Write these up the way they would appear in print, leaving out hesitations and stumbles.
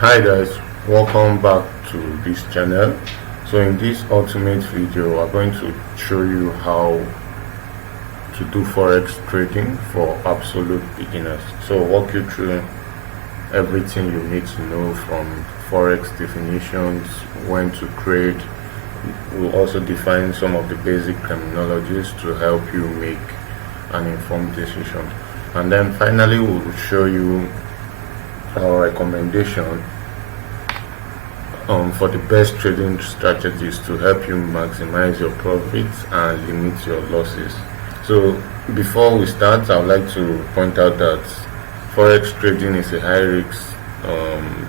Hi guys, welcome back to this channel. So in this ultimate video we're going to show you how to do forex trading for absolute beginners. So walk you through everything you need to know, from forex definitions, when to trade. We'll also define some of the basic terminologies to help you make an informed decision, and then finally we'll show you our recommendation for the best trading strategies to help you maximize your profits and limit your losses. So before we start, I would like to point out that forex trading is a high risk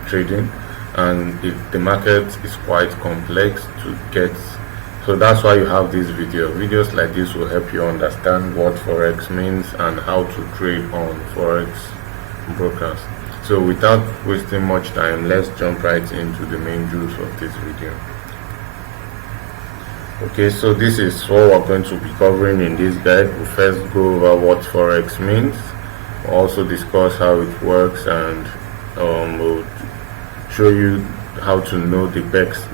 trading, and the market is quite complex to get. So that's why you have this video. Videos like this will help you understand what forex means and how to trade on forex brokers. So without wasting much time, let's jump right into the main juice of this video. Okay, so this is what we're going to be covering in this guide. We'll first go over what forex means. We'll also discuss how it works, and we'll show you how to know the best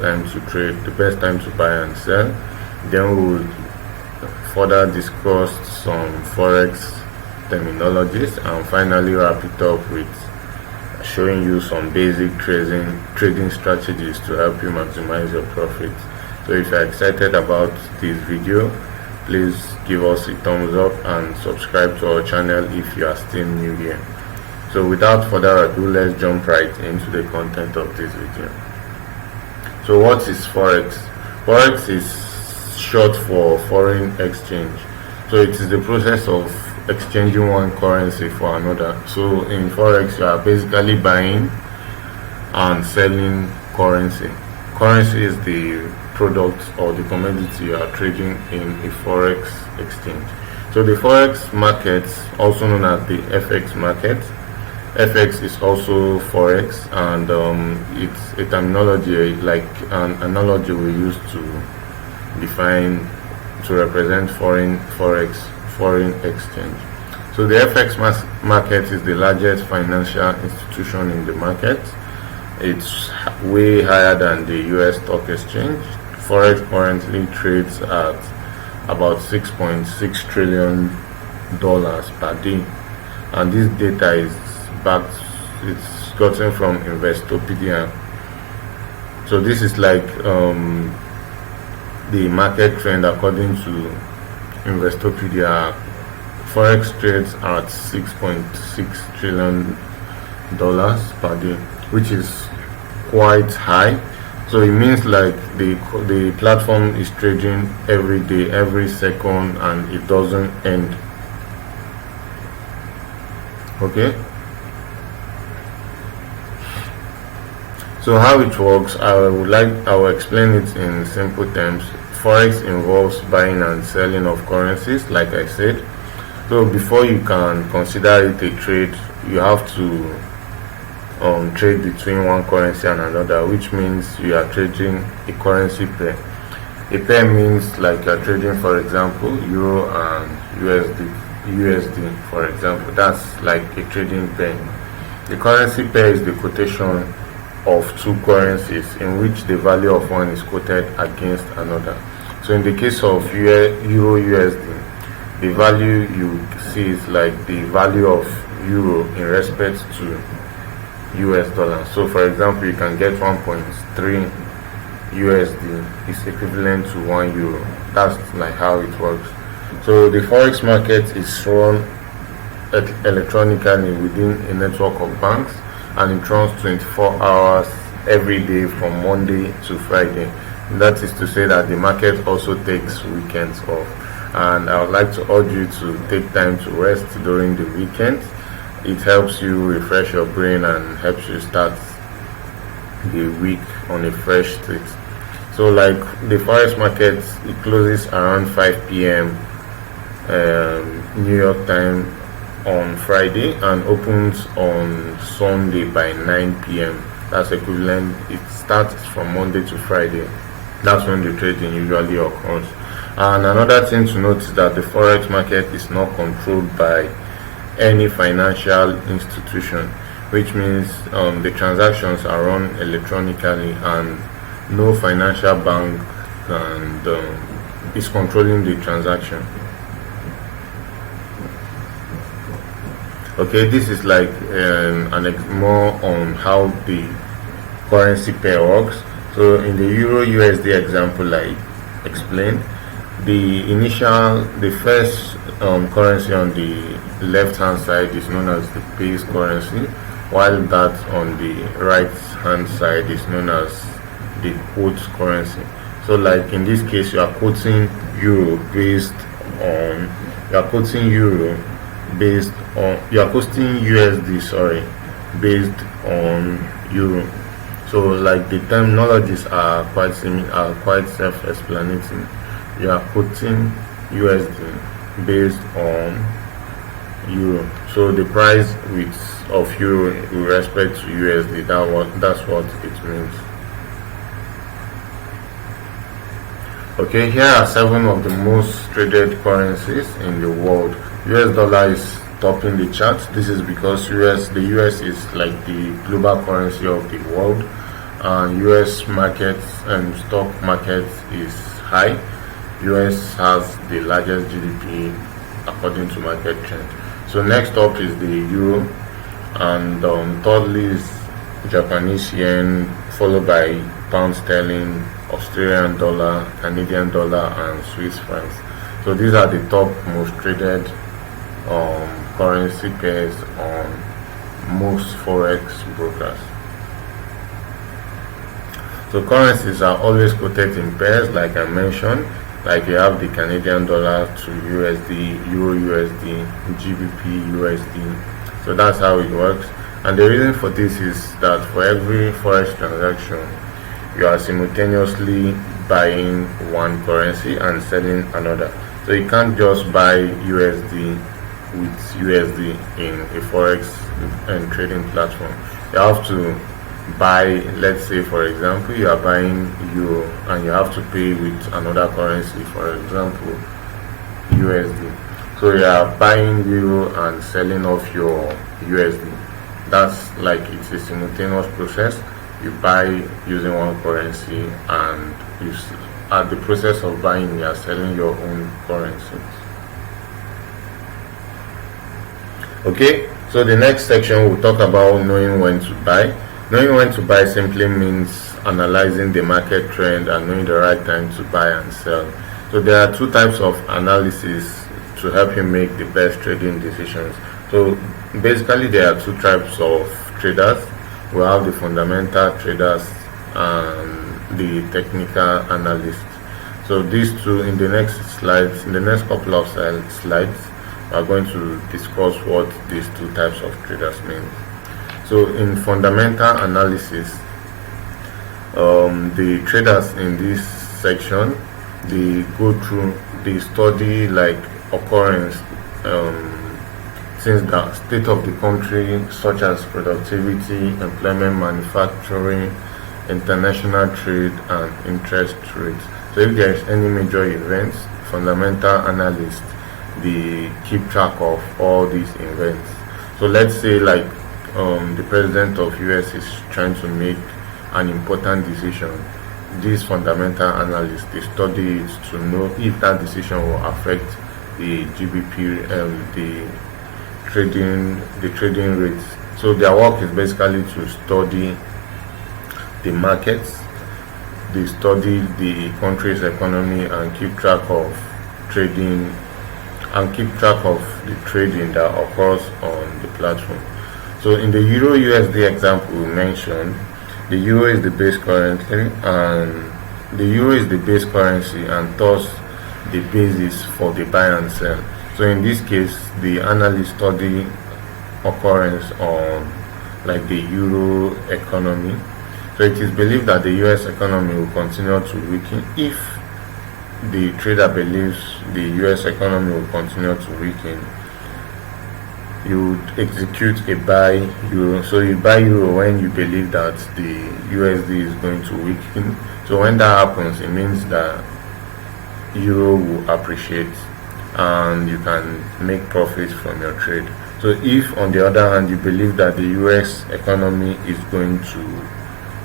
time to trade, the best time to buy and sell. Then we'll further discuss some forex terminologies, and finally wrap it up with showing you some basic trading strategies to help you maximize your profits. So if you're excited about this video, please give us a thumbs up and subscribe to our channel if you are still new here. So without further ado, let's jump right into the content of this video. So what is forex? Forex is short for foreign exchange. So it is the process of exchanging one currency for another. So in forex, you are basically buying and selling currency. Currency is the product or the commodity you are trading in a forex exchange. So the forex market, also known as the FX market, FX is also forex, and it's a terminology, like an analogy we use to define, to represent foreign exchange. So the FX market is the largest financial institution in the market. It's way higher than the US stock exchange. Forex currently trades at about $6.6 trillion per day, and this data is it's gotten from Investopedia. So this is like the market trend according to Investopedia. Forex trades at $6.6 trillion per day, which is quite high. So it means like the platform is trading every day, every second, and it doesn't end. Okay, so how it works, I will explain it in simple terms. Forex involves buying and selling of currencies, like I said. So before you can consider it a trade, you have to trade between one currency and another, which means you are trading a currency pair. A pair means like you are trading, for example, Euro and USD, for example. That's like a trading pair. The currency pair is the quotation of two currencies in which the value of one is quoted against another. So in the case of Euro USD, the value you see is like the value of Euro in respect to US dollar. So for example, you can get 1.3 USD is equivalent to 1 euro. That's like how it works. So the forex market is run electronically within a network of banks, and it runs 24 hours every day from Monday to Friday. That is to say that the market also takes weekends off, and I would like to urge you to take time to rest during the weekend. It helps you refresh your brain and helps you start the week on a fresh state. So like the forex market, it closes around 5 p.m. New York time on Friday and opens on Sunday by 9 p.m. That's equivalent. It starts from Monday to Friday. That's when the trading usually occurs. And another thing to note is that the forex market is not controlled by any financial institution, which means the transactions are run electronically and no financial bank and is controlling the transaction. Okay, this is like more on how the currency pair works. So in the Euro USD example I explained, the first currency on the left hand side is known as the base currency, while that on the right hand side is known as the quote currency. So like in this case, you are quoting euro based on you are quoting euro based on you are quoting USD, sorry, based on euro. So like the terminologies are quite similar, are quite self-explanatory. You are quoting USD based on euro. So the price of euro with respect to USD, that's what it means. Okay, here are 7 of the most traded currencies in the world. US dollar is topping the chart. This is because the US is like the global currency of the world, and US markets and stock market is high. US has the largest GDP according to market trend. So next up is the euro, and thirdly is Japanese yen, followed by pound sterling, Australian dollar, Canadian dollar, and Swiss francs. So these are the top most traded currency pairs on most forex brokers. So currencies are always quoted in pairs, like I mentioned. Like you have the Canadian dollar to USD, Euro USD, GBP USD. So that's how it works. And the reason for this is that for every forex transaction, you are simultaneously buying one currency and selling another. So you can't just buy USD with USD in a forex and trading platform. You have to buy, let's say for example, you are buying euro and you have to pay with another currency, for example USD. So you are buying euro and selling off your USD. That's like it's a simultaneous process. You buy using one currency, and at the process of buying, you are selling your own currency. Okay, so the next section we'll talk about knowing when to buy. Knowing when to buy simply means analyzing the market trend and knowing the right time to buy and sell. So there are 2 types of analysis to help you make the best trading decisions. So basically there are 2 types of traders. We have the fundamental traders and the technical analysts. So these 2, in the next couple of slides, we are going to discuss what these 2 types of traders mean. So in fundamental analysis, the traders in this section, they go through, they study like occurrence, since the state of the country, such as productivity, employment, manufacturing, international trade, and interest rates. So if there is any major events, fundamental analysts, they keep track of all these events. So let's say like the president of US is trying to make an important decision. These fundamental analysts, they study it to know if that decision will affect the GBP, the trading rates. So their work is basically to study the markets, they study the country's economy and keep track of trading and keep track of the trading that occurs on the platform. So in the Euro USD example we mentioned, the euro is the base currency, and the euro is the base currency and thus the basis for the buy and sell. So in this case, the analyst study occurrence on like the euro economy. So it is believed that the US economy will continue to weaken. If the trader believes the US economy will continue to weaken, you would execute a buy euro. So you buy euro when you believe that the USD is going to weaken. So when that happens, it means that euro will appreciate and you can make profits from your trade. So if on the other hand you believe that the US economy is going to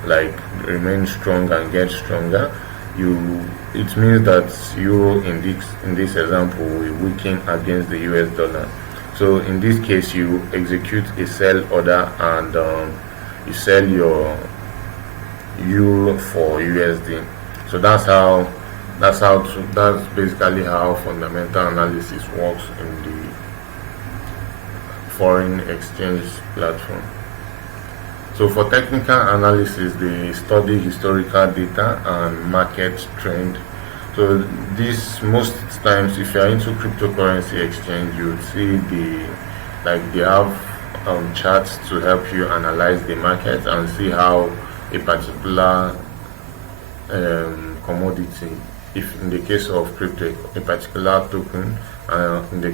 like remain strong and get stronger, it means that euro in this example will weaken against the US dollar. So in this case you execute a sell order and you sell your euro for USD. So that's basically how fundamental analysis works in the foreign exchange platform. So for technical analysis, they study historical data and market trend. So this most times, if you are into cryptocurrency exchange, you would see they have charts to help you analyze the market and see how a particular commodity, if in the case of crypto, a particular token, in the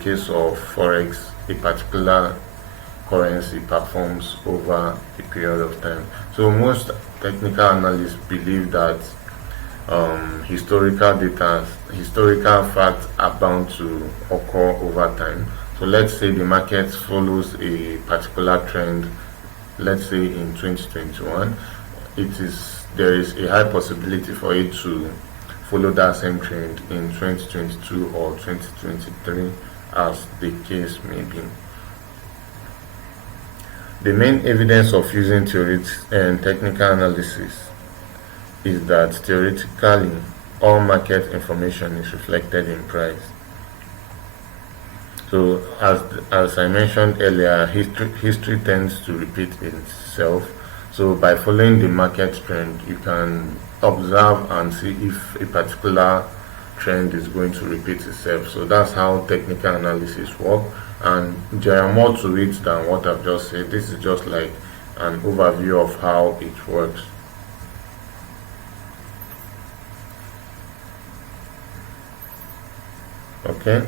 case of forex, a particular currency performs over a period of time. So most technical analysts believe that historical facts are bound to occur over time. So let's say the market follows a particular trend. Let's say in 2021, there is a high possibility for it to follow that same trend in 2022 or 2023, as the case may be. The main evidence of using theoretical and technical analysis is that theoretically all market information is reflected in price. So as I mentioned earlier, history tends to repeat itself. So by following the market trend, you can observe and see if a particular trend is going to repeat itself. So that's how technical analysis works, and there are more to it than what I've just said. This is just like an overview of how it works. Okay,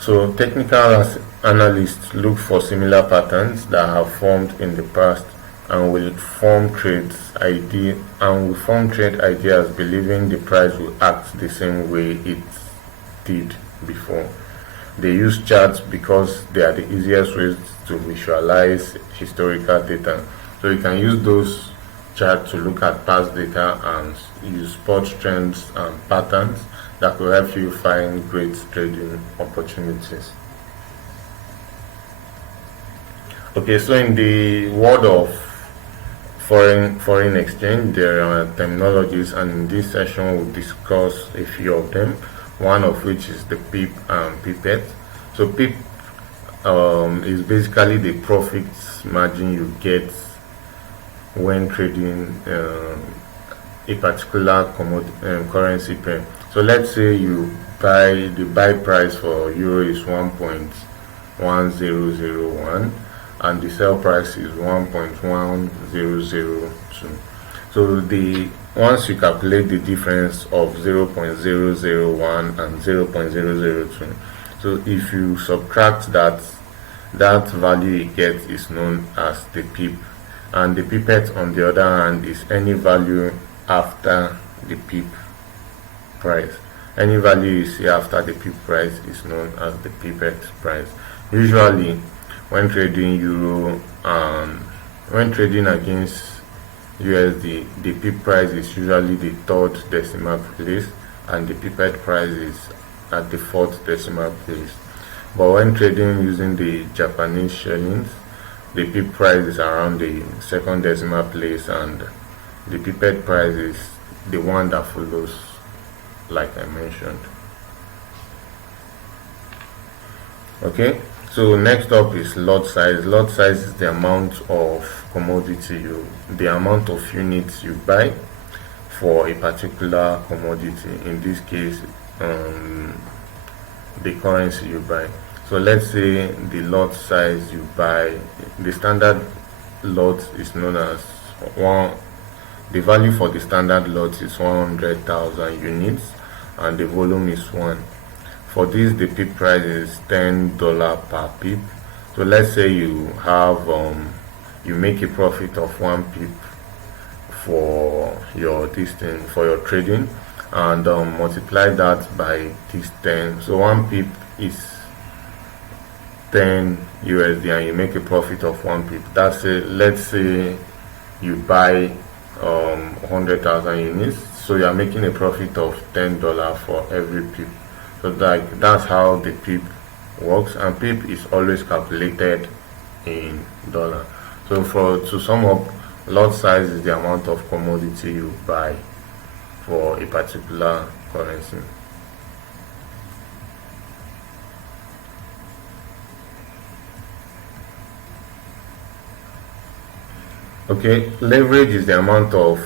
so technical analysts look for similar patterns that have formed in the past and will form trade ideas believing the price will act the same way it did before. They use charts because they are the easiest ways to visualize historical data. So you can use those charts to look at past data and use spot trends and patterns that will help you find great trading opportunities. Okay, so in the world of foreign exchange, there are terminologies, and in this session we'll discuss a few of them, one of which is the Pip and Pipette. So Pip is basically the profit margin you get when trading a particular currency pair. So let's say the buy price for euro is 1.1001 and the sell price is 1.1002. So once you calculate the difference of 0.001 and 0.002, so if you subtract that value you get is known as the pip, and the pipette on the other hand is any value after the pip price. Any value you see after the pip price is known as the pipette price. Usually when trading euro and when trading against USD, the pip price is usually the third decimal place and the pipette price is at the fourth decimal place. But when trading using the Japanese shillings, the pip price is around the second decimal place and the pipette price is the one that follows, like I mentioned. Okay, so next up is lot size. Lot size is the amount of commodity the amount of units you buy for a particular commodity. In this case, the currency you buy. So let's say the lot size you buy, the standard lot is known as the value for the standard lot is 100,000 units and the volume is 1. For this, the pip price is $10 per pip. So let's say you have you make a profit of 1 pip for your trading, and multiply that by this 10. So 1 pip is 10 USD and you make a profit of 1 pip, that's it. Let's say you buy 100,000 units, so you are making a profit of $10 for every pip. So that's how the pip works, and pip is always calculated in dollar. So to sum up, lot size is the amount of commodity you buy for a particular currency. Okay, leverage is the amount of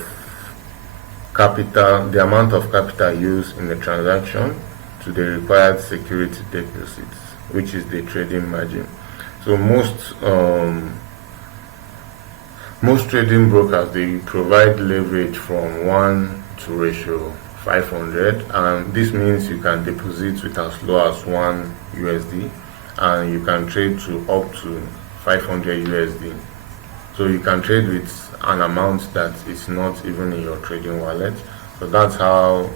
capital used in the transaction to the required security deposits, which is the trading margin. So most trading brokers, they provide leverage from 1 to ratio 500, and this means you can deposit with as low as 1 USD and you can trade to up to 500 USD. So you can trade with an amount that is not even in your trading wallet. So that's how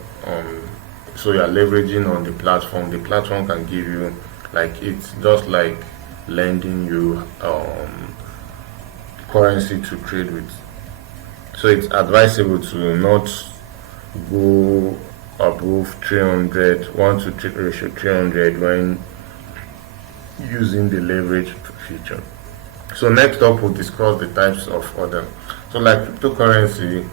so you're leveraging on the platform. The platform can give you, like, it's just like lending you currency to trade with. So it's advisable to not go above 300, 1 to ratio 300 when using the leverage feature. So next up, we'll discuss the types of order. So like cryptocurrency,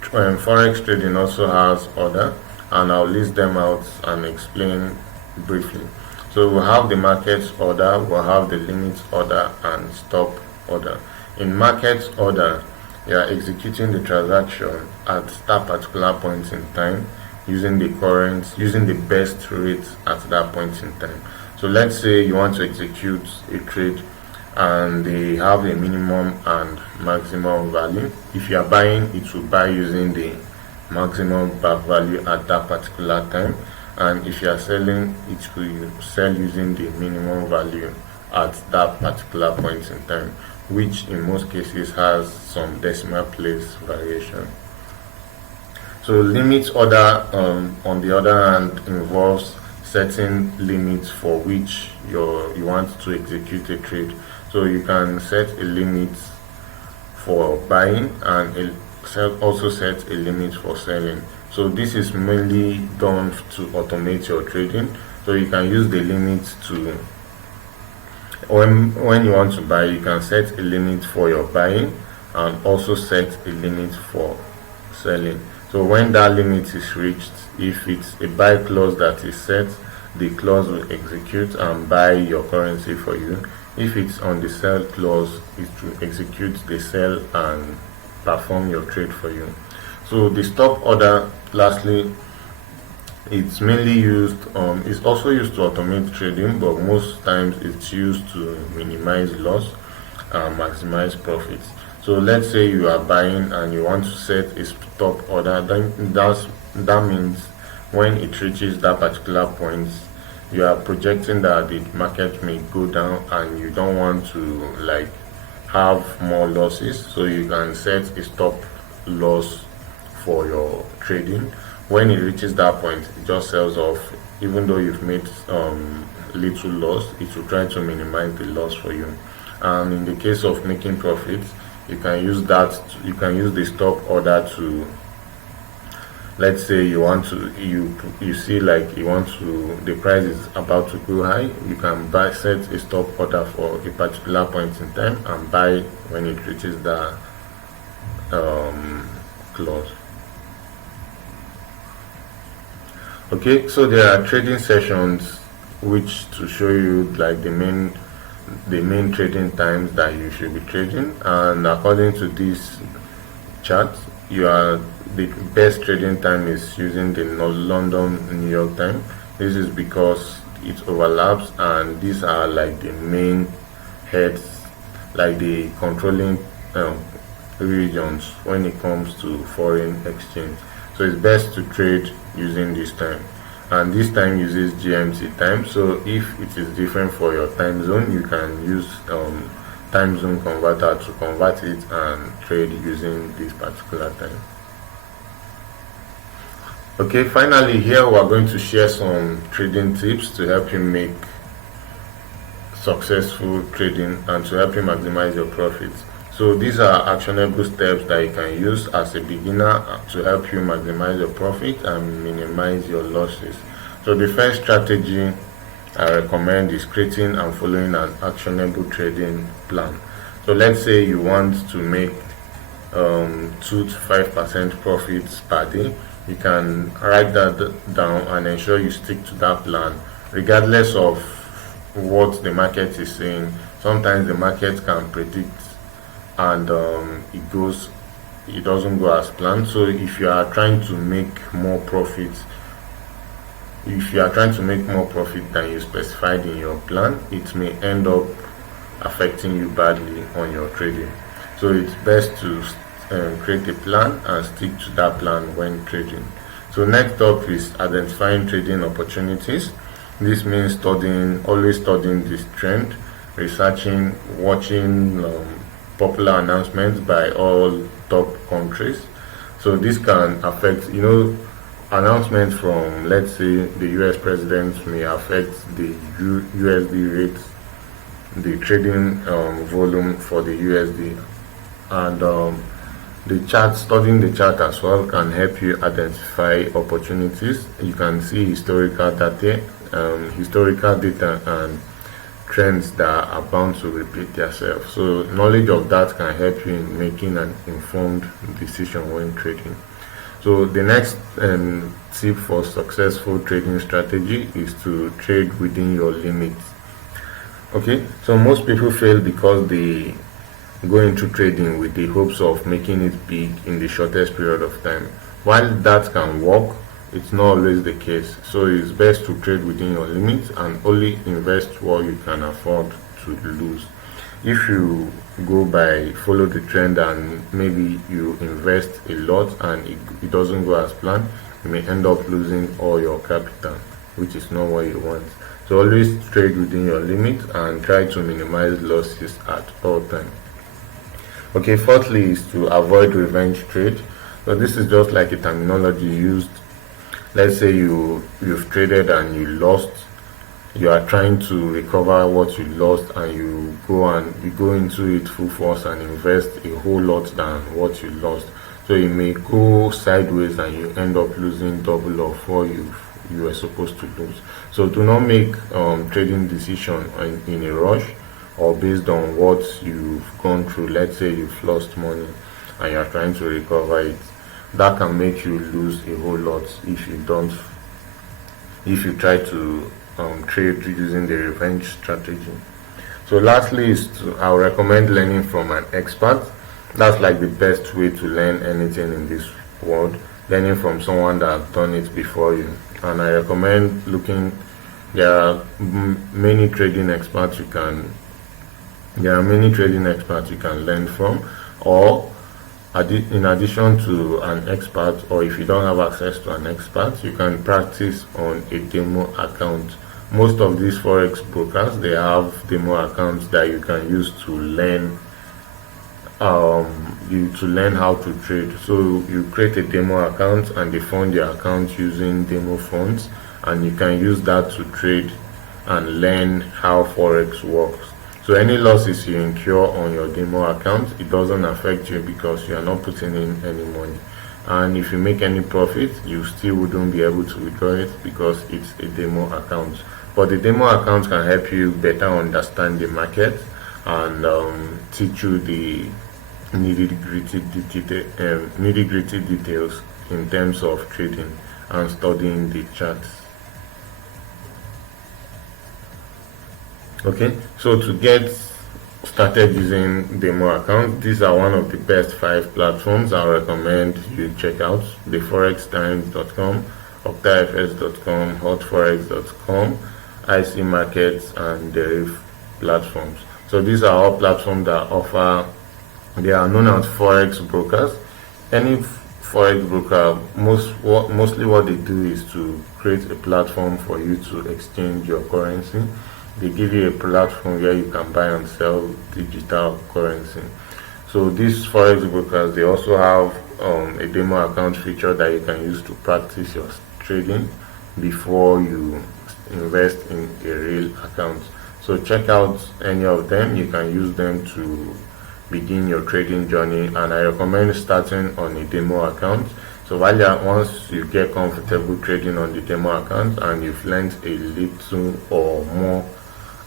Forex Trading also has order, and I'll list them out and explain briefly. So we'll have the market order, we'll have the limit order and stop order. In market order, you are executing the transaction at that particular point in time using the best rate at that point in time. So let's say you want to execute a trade and they have a minimum and maximum value. If you are buying, it will buy using the maximum back value at that particular time, and if you are selling, it will sell using the minimum value at that particular point in time, which in most cases has some decimal place variation. So limit order, on the other hand, involves setting limits for which you want to execute a trade. So you can set a limit for buying and also set a limit for selling. So this is mainly done to automate your trading. So you can use the limit to, when you want to buy, you can set a limit for your buying and also set a limit for selling. So when that limit is reached, if it's a buy clause that is set, the clause will execute and buy your currency for you. If it's on the sell clause, it will execute the sell and perform your trade for you. So the stop order, lastly, it's mainly used, it's also used to automate trading, but most times it's used to minimize loss and maximize profits. So let's say you are buying and you want to set a stop order, that means when it reaches that particular point, you are projecting that the market may go down and you don't want to have more losses, so you can set a stop loss for your trading. When it reaches that point, it just sells off. Even though you've made little loss, it will try to minimize the loss for you. And in the case of making profits, you can use the stop order to, let's say you see the price is about to go high, you can set a stop order for a particular point in time and buy when it reaches the close. Okay, so there are trading sessions which to show you the main trading times that you should be trading, and according to this chart, the best trading time is using the London New York time. This is because it overlaps, and these are the main heads, the controlling regions when it comes to foreign exchange. So it's best to trade using this time, and this time uses GMT time. So if it is different for your time zone, you can use time zone converter to convert it and trade using this particular time. Okay, finally here we are going to share some trading tips to help you make successful trading and to help you maximize your profits. So these are actionable steps that you can use as a beginner to help you maximize your profit and minimize your losses. So the first strategy I recommend is creating and following an actionable trading plan. So let's say you want to make 2 to 5% profits per day. You can write that down and ensure you stick to that plan regardless of what the market is saying. Sometimes the market can predict and it doesn't go as planned. So if you are trying to make more profit than you specified in your plan, it may end up affecting you badly on your trading. So it's best to create a plan and stick to that plan when trading. So next up is identifying trading opportunities. This means always studying this trend, researching, watching popular announcements by all top countries. So this can affect, announcements from, let's say, the US president may affect the USD rates, the trading volume for the USD, and studying the chart as well can help you identify opportunities. You can see historical data and trends that are bound to repeat themselves. So knowledge of that can help you in making an informed decision when trading. So the next tip for successful trading strategy is to trade within your limits. Okay, so most people fail because they go into trading with the hopes of making it big in the shortest period of time. While that can work, it's not always the case. So it's best to trade within your limits and only invest what you can afford to lose. If you follow the trend and maybe you invest a lot and it doesn't go as planned, you may end up losing all your capital, which is not what you want. So always trade within your limits and try to minimize losses at all times. Okay, fourthly is to avoid revenge trade. So this is just like a terminology used. Let's say you've traded and you lost. You are trying to recover what you lost, and you go into it full force and invest a whole lot than what you lost. So you may go sideways and you end up losing double of what you were supposed to lose. So do not make trading decision in a rush or based on what you've gone through. Let's say you've lost money and you're trying to recover it. That can make you lose a whole lot if you try to trade using the revenge strategy. So lastly I'll recommend learning from an expert. That's like the best way to learn anything in this world, learning from someone that has done it before you. And I recommend there are many trading experts you can learn from, or in addition to an expert, or if you don't have access to an expert, you can practice on a demo account. Most of these forex brokers, they have demo accounts that you can use to learn how to trade. So you create a demo account and they fund your account using demo funds, and you can use that to trade and learn how forex works. So any losses you incur on your demo account, it doesn't affect you because you are not putting in any money. And if you make any profit, you still wouldn't be able to withdraw it because it's a demo account. But the demo account can help you better understand the market and teach you the nitty-gritty details in terms of trading and studying the charts. Okay, so to get started using demo account, these are one of the best 5 platforms I recommend you check out: theforextimes.com, octafs.com, hotforex.com, IC markets, and deriv platforms. So these are all platforms that they are known as forex brokers. Any forex broker, mostly what they do is to create a platform for you to exchange your currency. They give you a platform where you can buy and sell digital currency. So these forex brokers, they also have a demo account feature that you can use to practice your trading before you invest in a real account. So check out any of them. You can use them to begin your trading journey, and I recommend starting on a demo account. So once you get comfortable trading on the demo account and you've learned a little or more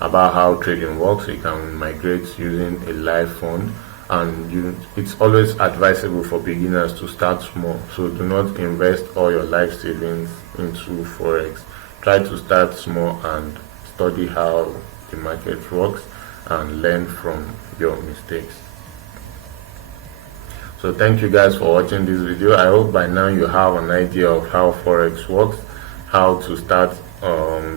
about how trading works, you can migrate using a live fund. And it's always advisable for beginners to start small. So do not invest all your life savings into Forex. Try to start small and study how the market works and learn from your mistakes. So thank you guys for watching this video. I hope by now you have an idea of how Forex works, how to start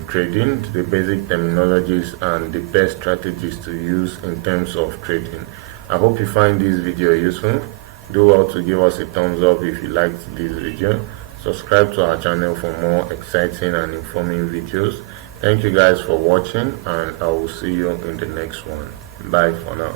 trading, the basic terminologies and the best strategies to use in terms of trading. I hope you find this video useful. Do well to give us a thumbs up if you liked this video. Subscribe to our channel for more exciting and informing videos. Thank you guys for watching, and I will see you in the next one. Bye for now.